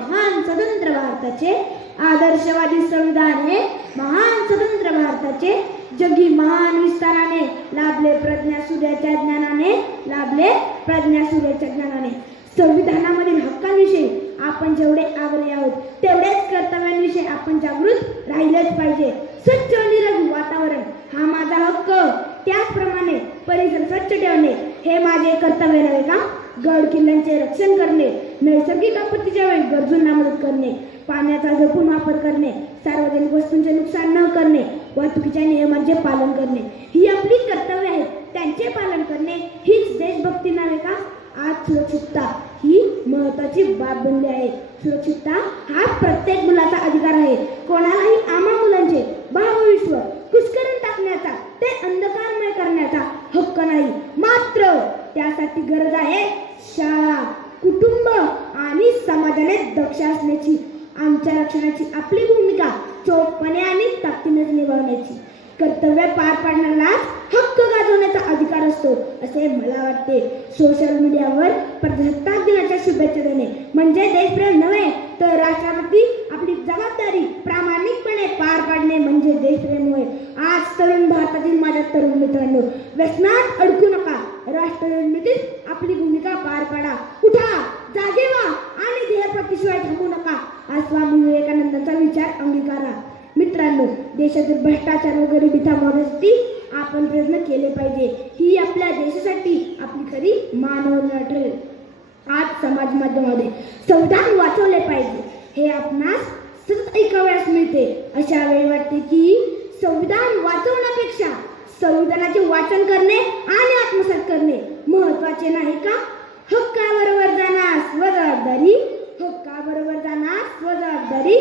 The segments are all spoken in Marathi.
महान स्वतंत्र भारताचे आदर्शवादी संविधान हे महान स्वतंत्र भारताचे जगी महान विस्ताराने लाभले प्रज्ञा सूर्याच्या ज्ञानाने लाभले प्रज्ञा सूर्याच्या ज्ञानाने. संविधानामधील हक्कांविषयी आपण जेवढे आग्रही आहोत तेवढेच कर्तव्यांविषयी आपण जागृत राहिलेच पाहिजे. स्वच्छ व निरोगी वातावरण हा माझा हक्क. त्याचप्रमाणे परिसर स्वच्छ ठेवणे हे माझे कर्तव्य नव्हे का? गड किल्ल्यांचे रक्षण करणे नैसर्गिक आपत्तीच्या वेळी गरजूंना मदत करणे पाण्याचा जपून वापर करणे सार्वजनिक वस्तूंचे नुकसान न करणे वाहतुकीच्या नियमांचे पालन करणे ही आपली कर्तव्य आहेत त्यांचे पालन करणे हीच देशभक्ती नव्हे का? आज सुरक्षितता ही महत्वाची बाब बनली आहे. सुरक्षितता हा प्रत्येक मुलाचा अधिकार आहे. कोणालाही त्यासाठी गरज आहे. शाळा कुटुंब आणि समाजाने दक्ष असण्याची आमच्या रक्षणाची आपली भूमिका चोखपणे आणि ताकदीने निभावण्याची. कर्तव्य पार पाडण्याला हक्क गाजवण्याचा अधिकार असतो असे मला वाटते. सोशल मीडियावर प्रजासत्ताक दिनाच्या शुभेच्छा देणे. म्हणजे देशप्रेम नव्हे तर राष्ट्रपती आपली जबाबदारी पार म्हणजे देशप्रेम होय आज तरुण भारतातील माझ्या तरुण मित्रांनो व्यसनात अडकू नका. राष्ट्र निर्मितीत आपली भूमिका पार पाडा. उठा जागे व्हा आणि ध्येयप्राप्तीशिवाय थांबू नका. आज स्वामी विवेकानंदांचा विचार अंगीकारा. मित्रांनो देशातील भ्रष्टाचार व गरिबी थांबवण्यासाठी आपण प्रयत्न केले पाहिजे. ही आपल्या देशासाठी आपली खरी मानवना ठरेल. आज समाज माध्यमामध्ये संविधान वाचवणे पाहिजे हे आपणास सतत ऐकावयास मिळते अशा वेळी वाटते की संविधान वाचवण्यापेक्षा संविधानाचे वाचन करणे आणि आत्मसात करणे महत्त्वाचे नाही का? हक्काबरोबर जाणार व जबाबदारी हक्काबरोबर जाणार व जबाबदारी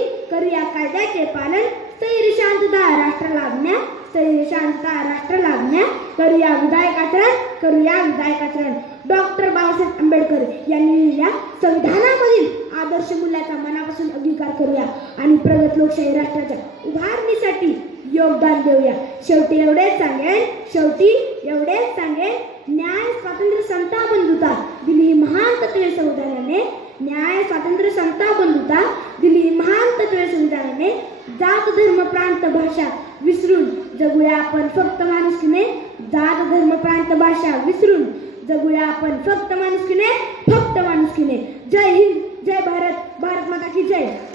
या कायद्याचे पालन. सैर शांतता राष्ट्र लाभण्यास स्थैर्य राष्ट्र लाभण्या करूया विधायकाचरण करूया विधायकाचरण डॉक्टर बाबासाहेब आंबेडकर यांनी लिहिल्या संविधानामधील आदर्श मूल्याचा मनापासून अंगीकार करूया आणि प्रगत लोकशाही राष्ट्राच्या उभारणीसाठी योगदान देऊया. शेवटी एवढेच सांगेन शेवटी एवढेच सांगेन न्याय स्वातंत्र्य समता बंधुता. दिली ही महान तत्वे संविधानाने न्याय स्वातंत्र्य समता बंधुता. दिली ही महान तत्वे संविधानाने जात धर्म प्रांत भाषा विसरून जगूया आपण फक्त माणुसकीने. जात धर्म प्रांत भाषा विसरून जगूया आपण फक्त माणुसकीने फक्त माणुसकीने. जय हिंद जय भारत भारत माता की जय.